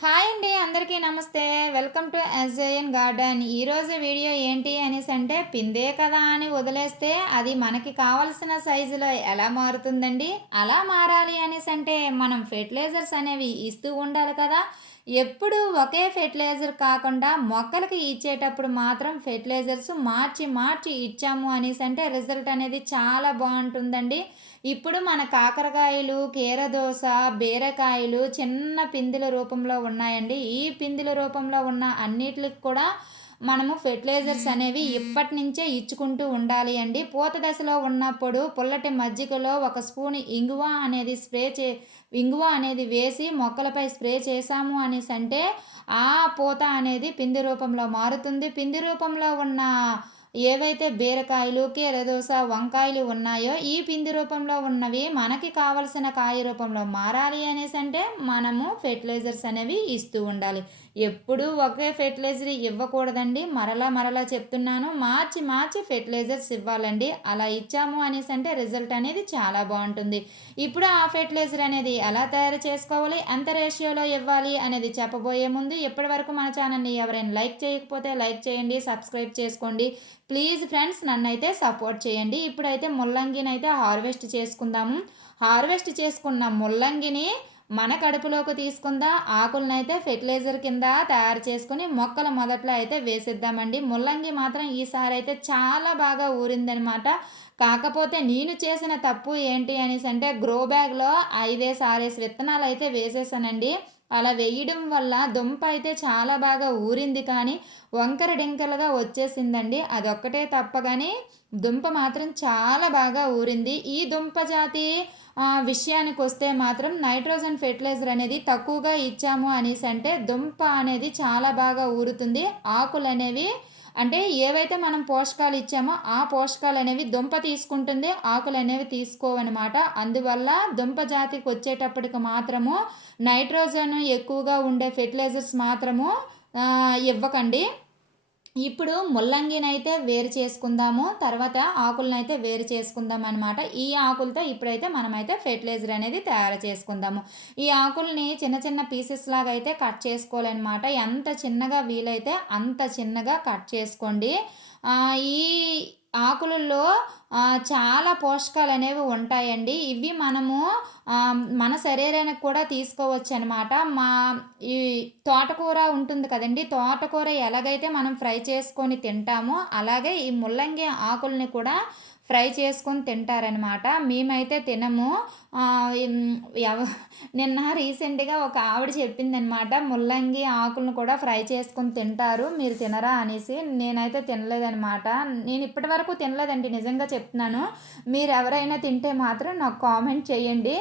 Hi అండి, అందరికీ నమస్తే. Welcome to SJN garden. ఈరోజు వీడియో ఏంటి అనేసి అంటే, పిందే కదా అని వదిలేస్తే అది మనకి కావలసిన సైజులో ఎలా మారుతుందండి? అలా మారాలి అనేసి అంటే మనం ఫెర్టిలైజర్స్ అనేవి ఇస్తూ ఉండాలి కదా. ఎప్పుడు ఒకే ఫెర్టిలైజర్ కాకుండా మొక్కలకి ఇచ్చేటప్పుడు మాత్రం ఫెర్టిలైజర్స్ మార్చి మార్చి ఇచ్చాము అనేసి అంటే రిజల్ట్ అనేది చాలా బాగుంటుందండి. ఇప్పుడు మన కాకరకాయలు, కీరదోస, బీరకాయలు చిన్న పిందెల రూపంలో ఉన్నాయండి. ఈ పిందెల రూపంలో ఉన్న అన్నిట్లికి కూడా మనము ఫెర్టిలైజర్స్ అనేవి ఇప్పటి నుంచే ఇచ్చుకుంటూ ఉండాలి అండి. పూత దశలో ఉన్నప్పుడు పుల్లటి మజ్జిగలో ఒక స్పూన్ ఇంగువ అనేది వేసి మొక్కలపై స్ప్రే చేశాము అనేసి అంటే ఆ పూత అనేది పిండి రూపంలో మారుతుంది. పిండి రూపంలో ఉన్న ఏవైతే బీరకాయలు, కీరదోస, వంకాయలు ఉన్నాయో ఈ పిండి రూపంలో ఉన్నవి మనకి కావలసిన కాయ రూపంలో మారాలి అనేసి అంటే మనము ఫెర్టిలైజర్స్ అనేవి ఇస్తూ ఉండాలి. ఎప్పుడూ ఒకే ఫెర్టిలైజర్ ఇవ్వకూడదండి. మరలా మరలా చెప్తున్నాను, మార్చి మార్చి ఫెర్టిలైజర్స్ ఇవ్వాలండి. అలా ఇచ్చాము అనేసి అంటే రిజల్ట్ అనేది చాలా బాగుంటుంది. ఇప్పుడు ఆ ఫెర్టిలైజర్ అనేది ఎలా తయారు చేసుకోవాలి, ఎంత రేషియోలో ఇవ్వాలి అనేది చెప్పబోయే ముందు ఇప్పటి వరకు మన ఛానల్ని ఎవరైనా లైక్ చేయకపోతే లైక్ చేయండి, సబ్స్క్రైబ్ చేసుకోండి. ప్లీజ్ ఫ్రెండ్స్, నన్నైతే సపోర్ట్ చేయండి. ఇప్పుడైతే ముల్లంగిని అయితే హార్వెస్ట్ చేసుకుందాము. హార్వెస్ట్ చేసుకున్న ముల్లంగిని మన కడుపులోకి తీసుకుందా, ఆకులనైతే ఫెర్టిలైజర్ కింద తయారు చేసుకుని మొక్కల మొదట్లో అయితే వేసిద్దామండి. ముల్లంగి మాత్రం ఈసారి అయితే చాలా బాగా ఊరిందనమాట. కాకపోతే నేను చేసిన తప్పు ఏంటి అనేసి అంటే గ్రో బ్యాగ్లో 5 విత్తనాలు అయితే వేసేసానండి. అలా వేయడం వల్ల దుంప అయితే చాలా బాగా ఊరింది, కానీ వంకర డింకలుగా వచ్చేసిందండి. అదొక్కటే తప్ప కానీ దుంప మాత్రం చాలా బాగా ఊరింది. ఈ దుంప జాతి విషయానికి వస్తే మాత్రం నైట్రోజన్ ఫెర్టిలైజర్ అనేది తక్కువగా ఇచ్చాము అనేసి అంటే దుంప అనేది చాలా బాగా ఊరుతుంది. ఆకులు అనేవి అంటే ఏవైతే మనం పోషకాలు ఇచ్చామో ఆ పోషకాలు అనేవి దుంప తీసుకుంటుంది, ఆకులు అనేవి తీసుకోవన్నమాట. అందువల్ల దుంప జాతికి వచ్చేటప్పటికి మాత్రము నైట్రోజన్ ఎక్కువగా ఉండే ఫెర్టిలైజర్స్ మాత్రము ఇవ్వకండి. ఇప్పుడు ముల్లంగినైతే వేరు చేసుకుందాము, తర్వాత ఆకులనైతే వేరు చేసుకుందాం అనమాట. ఈ ఆకులతో ఇప్పుడైతే మనమైతే ఫెర్టిలైజర్ అనేది తయారు చేసుకుందాము. ఈ ఆకుల్ని చిన్న చిన్న పీసెస్ లాగా అయితే కట్ చేసుకోవాలన్నమాట. ఎంత చిన్నగా వీలైతే అంత చిన్నగా కట్ చేసుకోండి. ఈ ఆకులలో చాలా పోషకాలు అనేవి ఉంటాయండి. ఇవి మనము మన శరీరానికి కూడా తీసుకోవచ్చు అనమాట. ఈ తోటకూర ఉంటుంది కదండి, తోటకూర ఎలాగైతే మనం ఫ్రై చేసుకొని తింటామో అలాగే ఈ ముల్లంగి ఆకుల్ని కూడా ఫ్రై చేసుకొని తింటారనమాట. మేమైతే తినము. ఎవ నిన్న రీసెంట్గా ఒక ఆవిడ చెప్పిందనమాట, ముల్లంగి ఆకులను కూడా ఫ్రై చేసుకొని తింటారు, మీరు తినరా అనేసి. నేనైతే తినలేదనమాట. నేను ఇప్పటి వరకు తినలేదండి, నిజంగా చెప్తున్నాను. మీరు ఎవరైనా తింటే మాత్రం నాకు కామెంట్ చేయండి.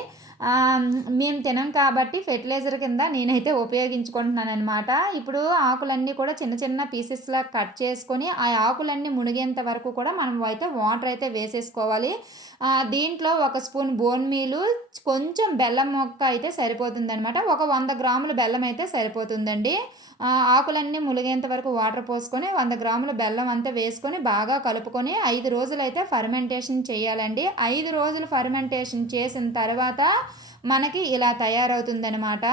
మేము తినం కాబట్టి ఫెర్టిలైజర్ కింద నేనైతే ఉపయోగించుకుంటున్నాను అనమాట. ఇప్పుడు ఆకులన్నీ కూడా చిన్న చిన్న పీసెస్లా కట్ చేసుకొని ఆ ఆకులన్నీ మునిగేంత వరకు కూడా మనం అయితే వాటర్ అయితే వేసేసుకోవాలి. దీంట్లో ఒక స్పూన్ బోన్ మీలు, కొంచెం బెల్లం మొక్క అయితే సరిపోతుందనమాట. ఒక 100 గ్రాముల బెల్లం అయితే సరిపోతుందండి. ఆకులన్నీ ములిగేంత వరకు వాటర్ పోసుకొని 100 గ్రాముల బెల్లం అంతా వేసుకొని బాగా కలుపుకొని 5 రోజులైతే ఫర్మెంటేషన్ చేయాలండి. 5 రోజులు ఫర్మెంటేషన్ చేసిన తర్వాత మనకి ఇలా తయారవుతుందనమాట.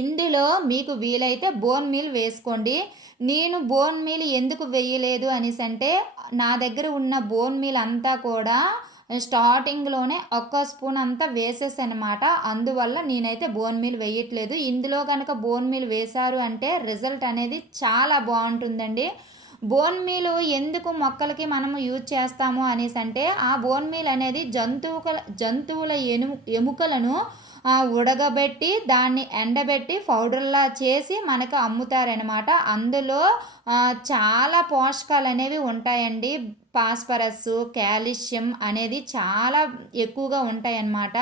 ఇందులో మీకు వీలైతే బోన్ మీల్ వేసుకోండి. నేను బోన్ మీల్ ఎందుకు వేయలేదు అనేసి అంటే నా దగ్గర ఉన్న బోన్ మీల్ అంతా కూడా స్టార్టింగ్లోనే ఒక్క స్పూన్ అంతా వేసేసనమాట. అందువల్ల నేనైతే బోన్ మీల్ వేయట్లేదు. ఇందులో కనుక బోన్ మీల్ వేశారు అంటే రిజల్ట్ అనేది చాలా బాగుంటుందండి. బోన్ మీల్ ఎందుకు మొక్కలకి మనము యూజ్ చేస్తాము అనేసి అంటే ఆ బోన్ మీల్ అనేది జంతువుల ఎముకలను ఉడకబెట్టి దాన్ని ఎండబెట్టి పౌడర్లా చేసి మనకు అమ్ముతారనమాట. అందులో చాలా పోషకాలు అనేవి ఉంటాయండి. ఫాస్ఫరస్, కాల్షియం అనేది చాలా ఎక్కువగా ఉంటాయన్నమాట.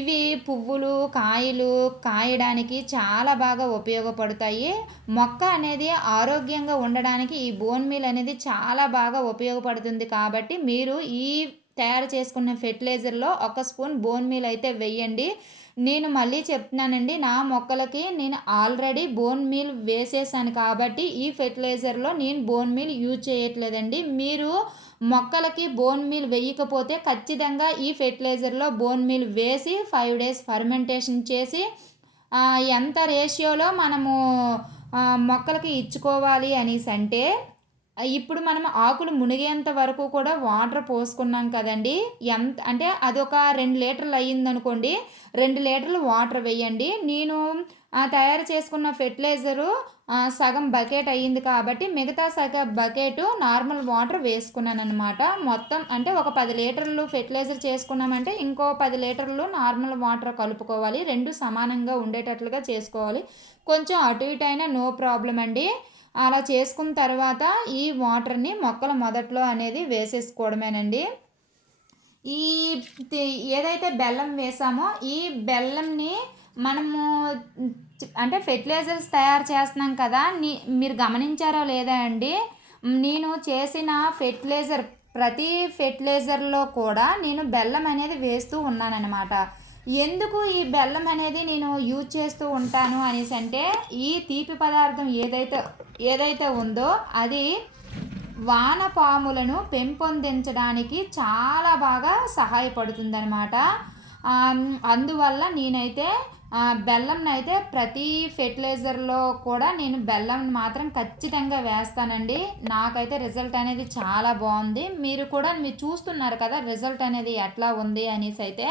ఇవి పువ్వులు, కాయలు కాయడానికి చాలా బాగా ఉపయోగపడతాయి. మొక్క అనేది ఆరోగ్యంగా ఉండడానికి ఈ బోన్ మీల్ అనేది చాలా బాగా ఉపయోగపడుతుంది. కాబట్టి మీరు ఈ తయారు చేసుకున్న ఫెర్టిలైజర్లో ఒక స్పూన్ బోన్ మీల్ అయితే వేయండి. నేను మళ్ళీ చెప్తున్నానండి, నా మొక్కలకి నేను ఆల్రెడీ బోన్ మీల్ వేసేసాను కాబట్టి ఈ ఫెర్టిలైజర్లో నేను బోన్ మీల్ యూజ్ చేయట్లేదండి. మీరు మొక్కలకి బోన్ మీల్ వేయకపోతే ఖచ్చితంగా ఈ ఫెర్టిలైజర్లో బోన్ మీల్ వేసి 5 డేస్ ఫర్మెంటేషన్ చేసి ఎంత రేషియోలో మనము మొక్కలకి ఇచ్చుకోవాలి అనేసంటే, ఇప్పుడు మనం ఆకులు మునిగేంత వరకు కూడా వాటర్ పోసుకున్నాం కదండీ! అంటే అదొక 2 లీటర్లు అయ్యిందనుకోండి, 2 లీటర్లు వాటర్ వేయండి. నేను తయారు చేసుకున్న ఫెర్టిలైజరు సగం బకెట్ అయ్యింది కాబట్టి, మిగతా సగం బకెటు నార్మల్ వాటర్ వేసుకున్నాననమాట. మొత్తం అంటే ఒక 10 లీటర్లు ఫెర్టిలైజర్ చేసుకున్నామంటే, ఇంకో 10 లీటర్లు నార్మల్ వాటర్ కలుపుకోవాలి. 2 సమానంగా ఉండేటట్లుగా చేసుకోవాలి. కొంచెం అటు ఇటు అయినా నో ప్రాబ్లమ్ అండి. అలా చేసుకున్న తర్వాత ఈ వాటర్‌ని మొక్కల మొదట్లో అనేది వేసేసుకోవడమేనండి. ఈ ఏదైతే బెల్లం వేసామో ఈ బెల్లంని మనము అంటే ఫెర్టిలైజర్స్ తయారు చేస్తున్నాం కదా! మీరు గమనించారో లేదా అండి? నేను చేసిన ప్రతి ఫెర్టిలైజర్‌లో కూడా నేను బెల్లం అనేది వేస్తూ ఉన్నాననమాట. ఎందుకు ఈ బెల్లం అనేది నేను యూజ్ చేస్తూ ఉంటాను అనేసంటే, ఈ తీపి పదార్థం ఏదైతే ఉందో అది వానపాములను పెంపొందించడానికి చాలా బాగా సహాయపడుతుందనమాట. అందువల్ల నేనైతే బెల్లంనైతే ప్రతి ఫెర్టిలైజర్‌లో కూడా నేను బెల్లం మాత్రం ఖచ్చితంగా వేస్తానండి. నాకైతే రిజల్ట్ అనేది చాలా బావుంది. మీరు చూస్తున్నారు కదా! రిజల్ట్ అనేది ఎట్లా ఉంది అనేసైతే.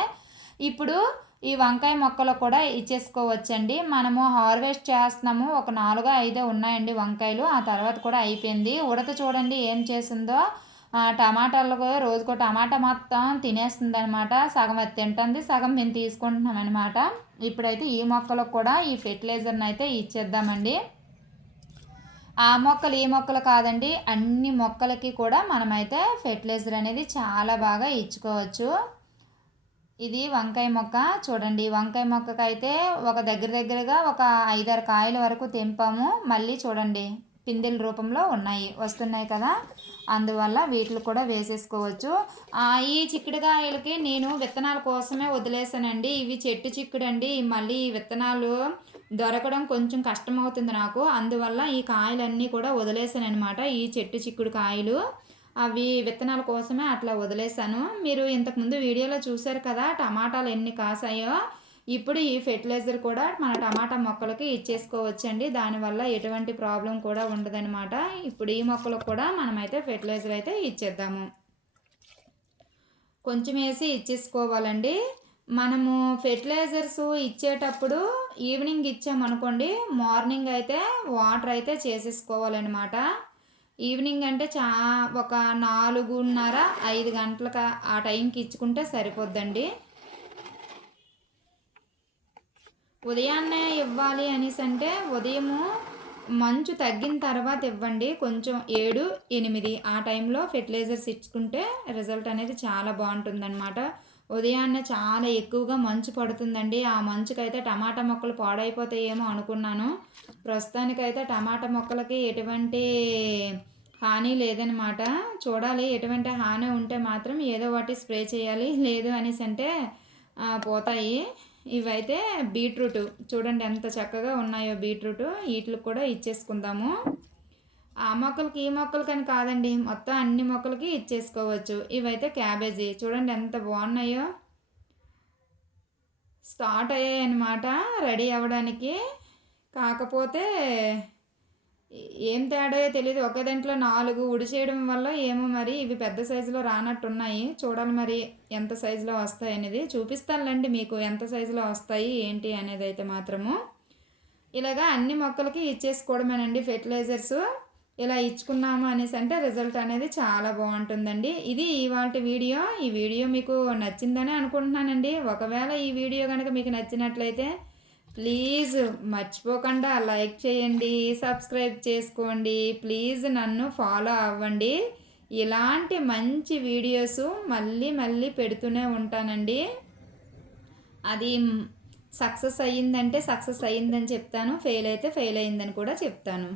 ఇప్పుడు ఈ వంకాయ మొక్కలు కూడా ఇచ్చేసుకోవచ్చండి. మనము హార్వెస్ట్ చేస్తున్నాము. ఒక 4, 5 ఉన్నాయండి వంకాయలు. ఆ తర్వాత కూడా అయిపోయింది. ఉడత చూడండి ఏం చేసిందో. టమాటాలకు రోజుకో టమాటా మొత్తం తినేస్తుందనమాట. సగం అది తింటుంది, సగం మేము తీసుకుంటున్నామనమాట. ఇప్పుడైతే ఈ మొక్కలకు కూడా ఈ ఫెర్టిలైజర్‌ని అయితే ఇచ్చేద్దామండి. ఆ మొక్కలు ఈ మొక్కలు కాదండి, అన్ని మొక్కలకి కూడా మనమైతే ఫెర్టిలైజర్ అనేది చాలా బాగా ఇచ్చుకోవచ్చు. ఇది వంకాయ మొక్క చూడండి. వంకాయ మొక్కకైతే ఒక దగ్గరగా ఒక 5, 6 కాయల వరకు తెంపాము. మళ్ళీ చూడండి పిందెల రూపంలో వస్తున్నాయి కదా! అందువల్ల వీటిని కూడా వేసేసుకోవచ్చు. ఈ చిక్కుడుకాయలకి నేను విత్తనాల కోసమే వదిలేసానండి. ఇవి చెట్టు చిక్కుడండి. మళ్ళీ ఈ విత్తనాలు దొరకడం కొంచెం కష్టమవుతుంది నాకు. అందువల్ల ఈ కాయలన్నీ కూడా వదిలేసాననమాట. ఈ చెట్టు చిక్కుడు కాయలు అవి విత్తనాల కోసమే అట్లా వదిలేసాను. మీరు ఇంతకుముందు వీడియోలో చూశారు కదా టమాటాలు ఎన్ని కాసాయో. ఇప్పుడు ఈ ఫెర్టిలైజర్ కూడా మన టమాటా మొక్కలకి ఇచ్చేసుకోవచ్చండి. దానివల్ల ఎటువంటి ప్రాబ్లం కూడా ఉండదనమాట. ఇప్పుడు ఈ మొక్కలకు కూడా మనమైతే ఫెర్టిలైజర్ అయితే ఇచ్చేద్దాము. కొంచెం వేసి ఇచ్చేసుకోవాలండి. మనము ఫెర్టిలైజర్స్ ఇచ్చేటప్పుడు ఈవినింగ్ ఇచ్చామనుకోండి, మార్నింగ్ అయితే వాటర్ అయితే చేసేసుకోవాలన్నమాట. ఈవినింగ్ అంటే ఒక 4:30, 5 గంటలకు ఆ టైంకి ఇచ్చుకుంటే సరిపోద్దండి. ఉదయాన్నే ఇవ్వాలి అనేసి అంటే ఉదయము మంచు తగ్గిన తర్వాత ఇవ్వండి. కొంచెం 7, 8 ఆ టైంలో ఫెర్టిలైజర్స్ ఇచ్చుకుంటే రిజల్ట్ అనేది చాలా బాగుంటుందన్నమాట. ఉదయాన్నే చాలా ఎక్కువగా మంచు పడుతుందండి. ఆ మంచుకైతే టమాటా మొక్కలు పాడైపోతాయేమో అనుకున్నాను. ప్రస్తుతానికైతే టమాటా మొక్కలకి ఎటువంటి హాని లేదనమాట. చూడాలి, ఎటువంటి హాని ఉంటే మాత్రం ఏదో ఒకటి స్ప్రే చేయాలి. లేదు అనేసి అంటే పోతాయి. ఇవైతే బీట్రూట్ చూడండి ఎంత చక్కగా ఉన్నాయో బీట్రూట్. వీటికి కూడా ఇచ్చేసుకుందాము. ఆ మొక్కలకి ఈ మొక్కలకని కాదండి, మొత్తం అన్ని మొక్కలకి ఇచ్చేసుకోవచ్చు. ఇవైతే క్యాబేజీ చూడండి ఎంత బాగున్నాయో. స్టార్ట్ అయ్యాయి అన్నమాట రెడీ అవ్వడానికి. కాకపోతే ఏం తేడాయో తెలియదు. ఒకే దాంట్లో 4 ఉడిచేయడం వల్ల ఏమో మరి ఇవి పెద్ద సైజులో రానట్టున్నాయి. చూడాలి మరి ఎంత సైజులో వస్తాయి అనేది. చూపిస్తానులేండి మీకు ఎంత సైజులో వస్తాయి ఏంటి అనేది అయితే మాత్రము. ఇలాగా అన్ని మొక్కలకి ఇచ్చేసుకోవడమేనండి ఫెర్టిలైజర్స్. ఇలా ఇచ్చుకున్నాము అనేసి అంటే రిజల్ట్ అనేది చాలా బాగుంటుందండి. ఇది ఇవాల్టి వీడియో. ఈ వీడియో మీకు నచ్చిందని అనుకుంటున్నానండి. ఒకవేళ ఈ వీడియో కనుక మీకు నచ్చినట్లయితే ప్లీజ్ మర్చిపోకుండా లైక్ చేయండి, సబ్స్క్రైబ్ చేసుకోండి. ప్లీజ్ నన్ను ఫాలో అవ్వండి. ఇలాంటి మంచి వీడియోస్ మళ్ళీ పెడుతూనే ఉంటానండి. అది సక్సెస్ అయ్యిందంటే సక్సెస్ అయ్యిందని చెప్తాను, ఫెయిల్ అయితే ఫెయిల్ అయ్యిందని కూడా చెప్తాను.